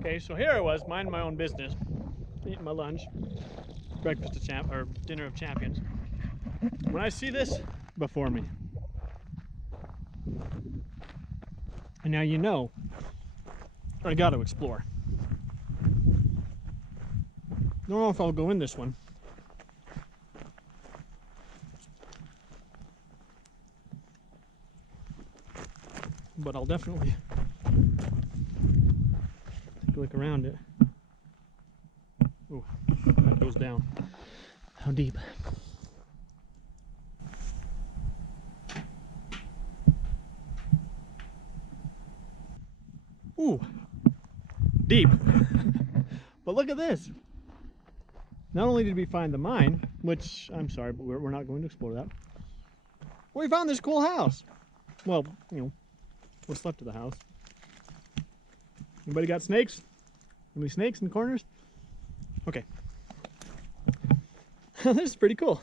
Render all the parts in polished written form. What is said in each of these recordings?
Okay, so here I was, minding my own business, eating my lunch, breakfast of or dinner of champions, when I see this before me. And now you know, I got to explore. Don't know if I'll go in this one. But I'll definitely take a look around it. Ooh, that goes down. How deep? Ooh, deep. But look at this. Not only did we find the mine, which I'm sorry, but we're not going to explore that. We found this cool house. Well, you know, what's left of the house. Anybody got snakes? Any snakes in the corners? Okay. This is pretty cool.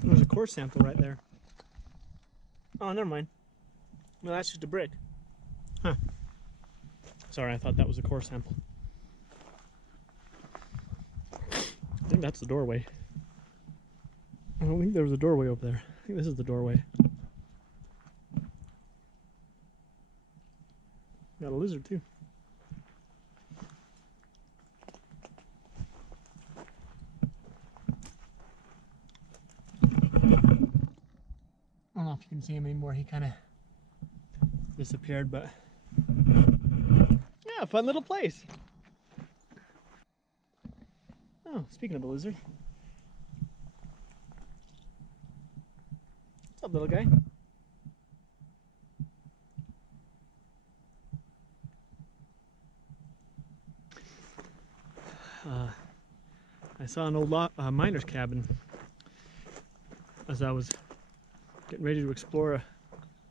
There's a core sample right there. Oh, never mind. Well, that's just a brick. Huh. Sorry, I thought that was a core sample. I think that's the doorway. I don't think there was a doorway over there. I think this is the doorway. Got a lizard too. I don't know if you can see him anymore. He kind of disappeared, but yeah, fun little place. Oh, speaking of a lizard. What's up, little guy? I saw an old miner's cabin as I was getting ready to explore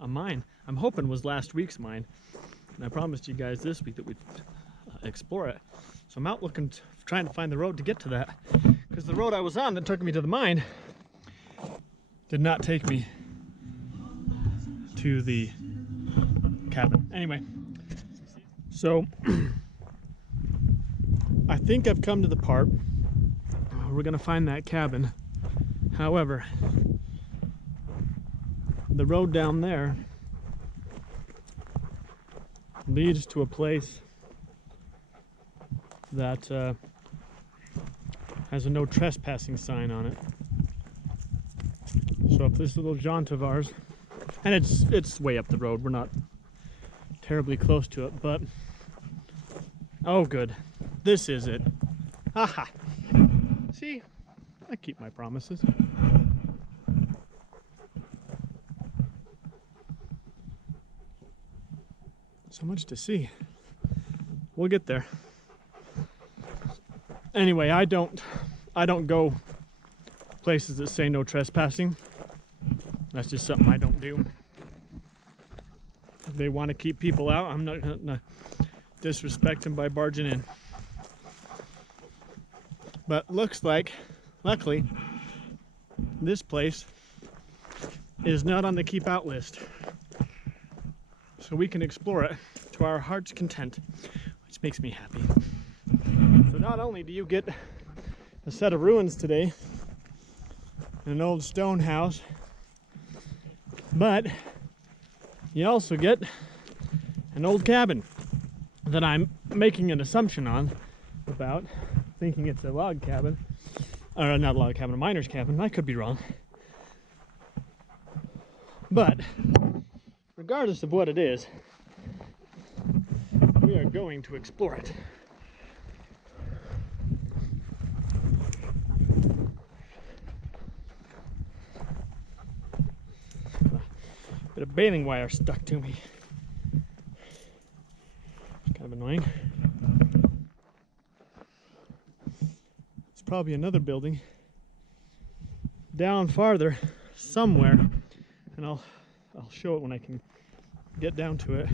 a mine. I'm hoping was last week's mine, and I promised you guys this week that we'd explore it. So I'm out looking, trying to find the road to get to that, because the road I was on that took me to the mine did not take me to the cabin. Anyway, so I think I've come to the part where we're gonna find that cabin. However, the road down there leads to a place that has a no trespassing sign on it. So if this little jaunt of ours, and it's way up the road, we're not terribly close to it, but oh good, this is it. Haha. See, I keep my promises. So much to see. We'll get there. Anyway, I don't go places that say no trespassing. That's just something I don't do. If they want to keep people out, I'm not gonna disrespect them by barging in. But looks like, luckily, this place is not on the keep out list. So we can explore it to our heart's content, which makes me happy. So not only do you get a set of ruins today, an old stone house, but you also get an old cabin that I'm making an assumption on about, thinking it's a log cabin, or not a log cabin, a miner's cabin. I could be wrong. But regardless of what it is, we are going to explore it. Bit of baling wire stuck to me. It's kind of annoying. It's probably another building down farther somewhere, and I'll show it when I can get down to it.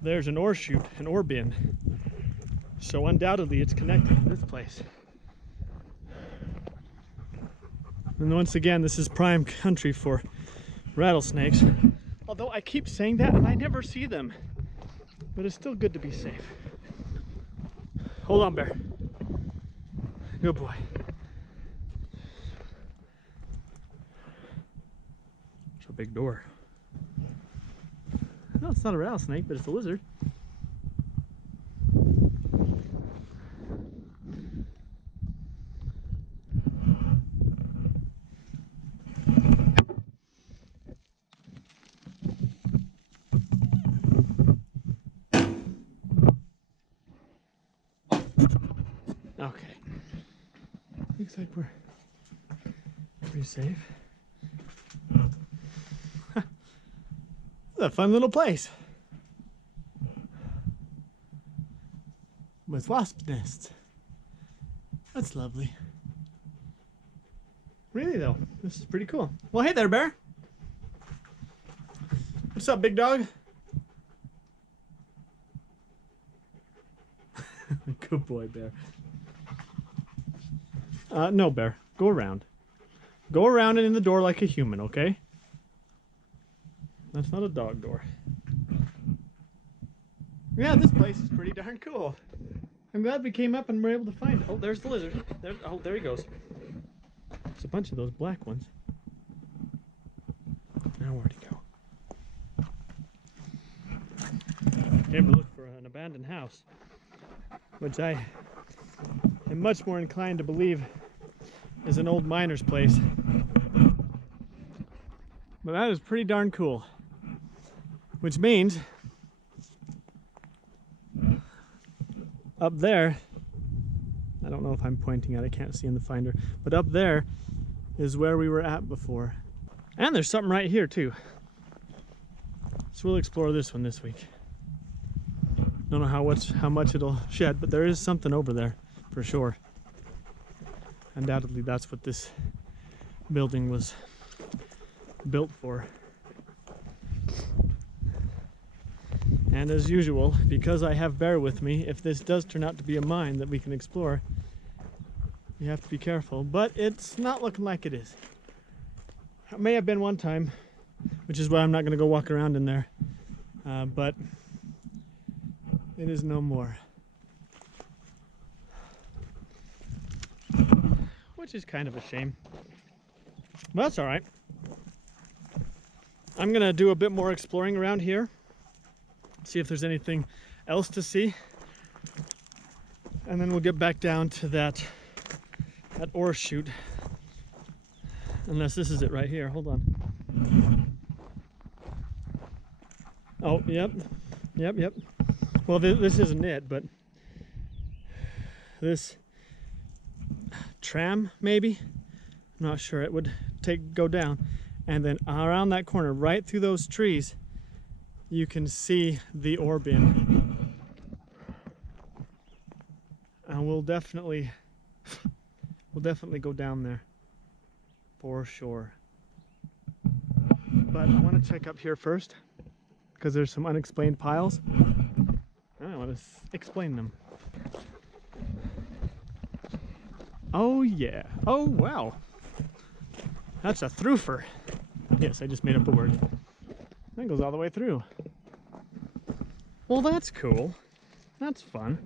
There's an ore chute, an ore bin. So undoubtedly it's connected to this place. And once again, this is prime country for rattlesnakes. Although I keep saying that and I never see them. But it's still good to be safe. Hold on, bear. Good boy. It's a big door. No, it's not a rattlesnake, but it's a lizard. Okay. Looks like we're pretty safe. This is a fun little place. With wasp nests. That's lovely. Really though, this is pretty cool. Well, hey there, bear. What's up, big dog? Good boy, bear. No, bear. Go around. Go around and in the door like a human, okay? That's not a dog door. Yeah, this place is pretty darn cool. I'm glad we came up and were able to find it. Oh, there's the lizard. There, oh, there he goes. There's a bunch of those black ones. Now where'd he go? Came to look for an abandoned house, which I am much more inclined to believe is an old miner's place. But that is pretty darn cool. Which means up there, I don't know if I'm pointing at, I can't see in the finder, but up there is where we were at before. And there's something right here too. So we'll explore this one this week. Don't know how much it'll shed, but there is something over there for sure. Undoubtedly that's what this building was built for. And as usual, because I have bear with me, if this does turn out to be a mine that we can explore, you have to be careful, but it's not looking like it is. It may have been one time, which is why I'm not going to go walk around in there, but it is no more. Which is kind of a shame. But that's alright. I'm going to do a bit more exploring around here. See if there's anything else to see. And then we'll get back down to that ore chute. Unless this is it right here. Hold on. Oh, yep. Yep. Well, this isn't it, but this tram, maybe? I'm not sure. It would go down. And then around that corner, right through those trees, you can see the ore bin. And we'll definitely go down there for sure. But I want to check up here first because there's some unexplained piles. I want to explain them. Oh yeah. Oh wow. That's a throughfer. Yes, I just made up a word. That goes all the way through. Well, that's cool. That's fun.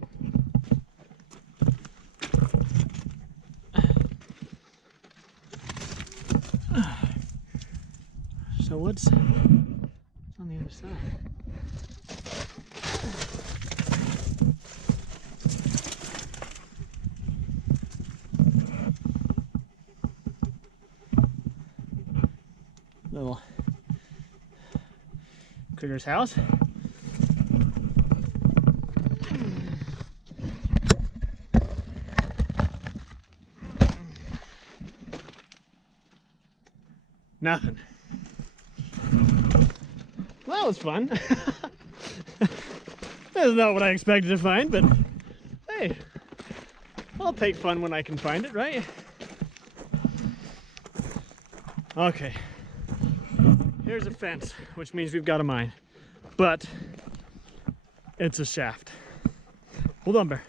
So what's on the other side? Little Critter's house. Nothing. Well, that was fun. That's not what I expected to find, but hey, I'll take fun when I can find it, right? Okay. Here's a fence, which means we've got a mine, but it's a shaft. Hold on, bear.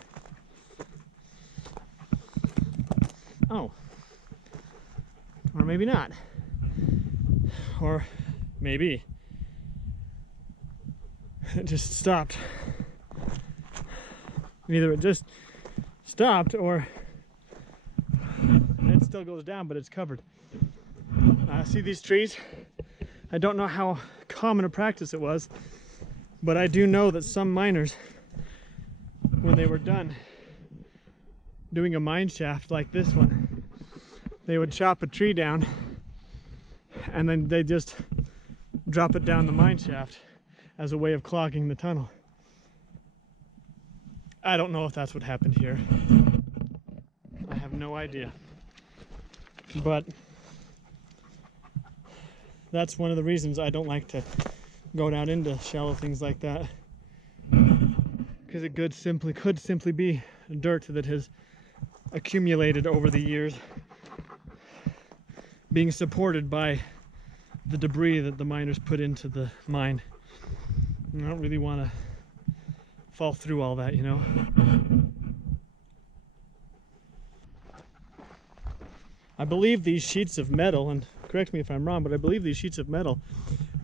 Oh, or maybe not. Or maybe it just stopped. Either it just stopped or it still goes down, but it's covered. See these trees? I don't know how common a practice it was, but I do know that some miners, when they were done doing a mine shaft like this one, they would chop a tree down and then they just drop it down the mine shaft as a way of clogging the tunnel. I don't know if that's what happened here. I have no idea. But that's one of the reasons I don't like to go down into shallow things like that. Because it could simply be dirt that has accumulated over the years, being supported by the debris that the miners put into the mine. And I don't really want to fall through all that, you know. I believe these sheets of metal, and correct me if I'm wrong, but I believe these sheets of metal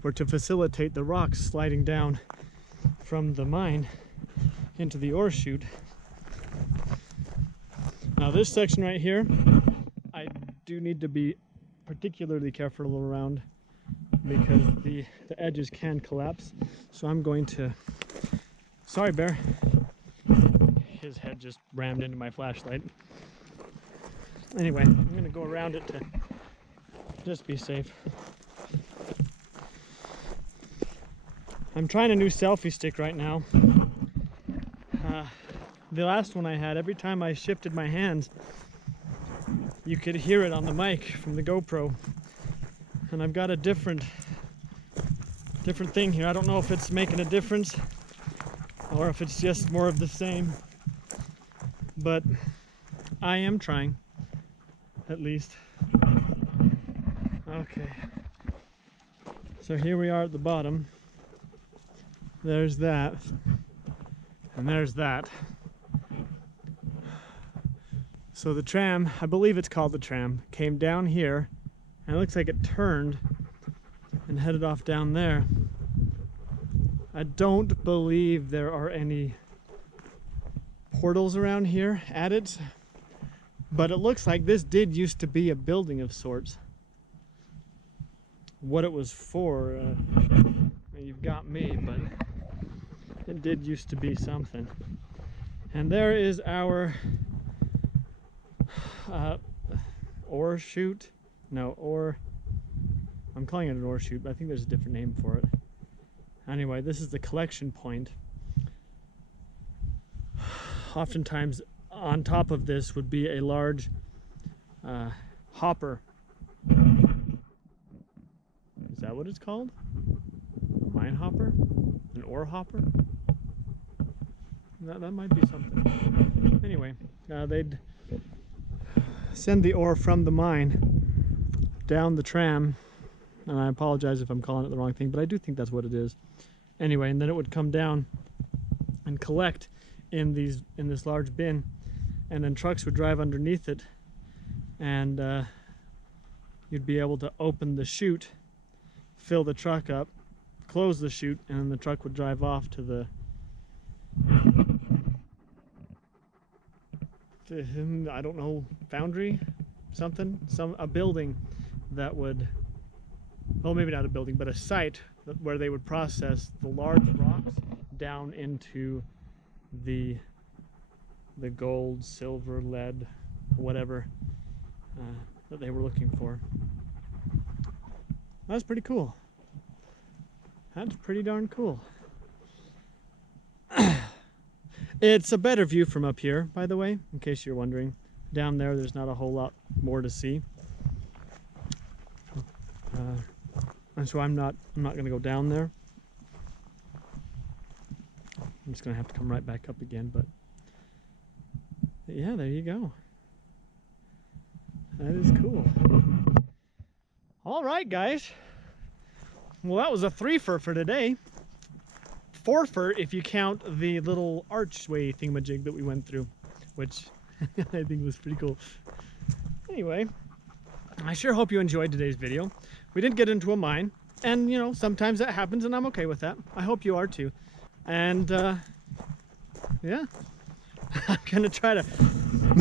were to facilitate the rocks sliding down from the mine into the ore chute. Now this section right here, I do need to be particularly careful around because the edges can collapse. So I'm going to, sorry bear, his head just rammed into my flashlight. Anyway, I'm going to go around it to just be safe. I'm trying a new selfie stick right now. The last one I had, every time I shifted my hands, you could hear it on the mic from the GoPro. And I've got a different thing here. I don't know if it's making a difference or if it's just more of the same, but I am trying, at least. Okay, so here we are at the bottom. There's that, and there's that. So the tram, I believe it's called the tram, came down here, and it looks like it turned and headed off down there. I don't believe there are any portals around here added, but it looks like this did used to be a building of sorts. What it was for, you've got me, but it did used to be something. And there is our ore chute. No, ore. I'm calling it an ore chute, but I think there's a different name for it. Anyway, this is the collection point. Oftentimes on top of this would be a large hopper. Is that what it's called? A mine hopper? An ore hopper? That might be something. Anyway, they'd send the ore from the mine down the tram, and I apologize if I'm calling it the wrong thing, but I do think that's what it is. Anyway, and then it would come down and collect in this large bin, and then trucks would drive underneath it, and you'd be able to open the chute, fill the truck up, close the chute, and then the truck would drive off to the I don't know, foundry, a building that would, well, maybe not a building, but a site where they would process the large rocks down into the gold, silver, lead, whatever that they were looking for. That's pretty cool. That's pretty darn cool. It's a better view from up here, by the way, in case you're wondering. Down there, there's not a whole lot more to see. And so I'm not going to go down there. I'm just going to have to come right back up again, but yeah, there you go. That is cool. All right, guys. Well, that was a threefer for today. Fourfer if you count the little archway thingamajig that we went through, which I think was pretty cool. Anyway, I sure hope you enjoyed today's video. we didn't get into a mine. And, you know, sometimes that happens, and I'm okay with that. I hope you are too. And, yeah, I'm gonna try to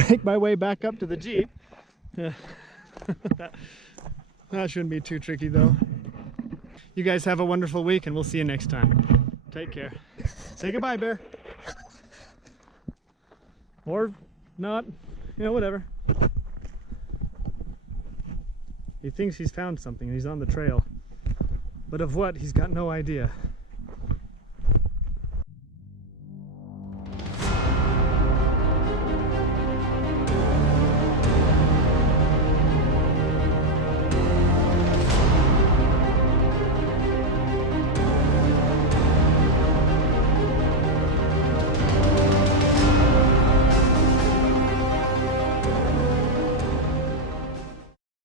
make my way back up to the Jeep. that shouldn't be too tricky, though. You guys have a wonderful week, and we'll see you next time. Take care. Say goodbye, Bear. Or not, you know, whatever. He thinks he's found something, and he's on the trail. But of what, he's got no idea.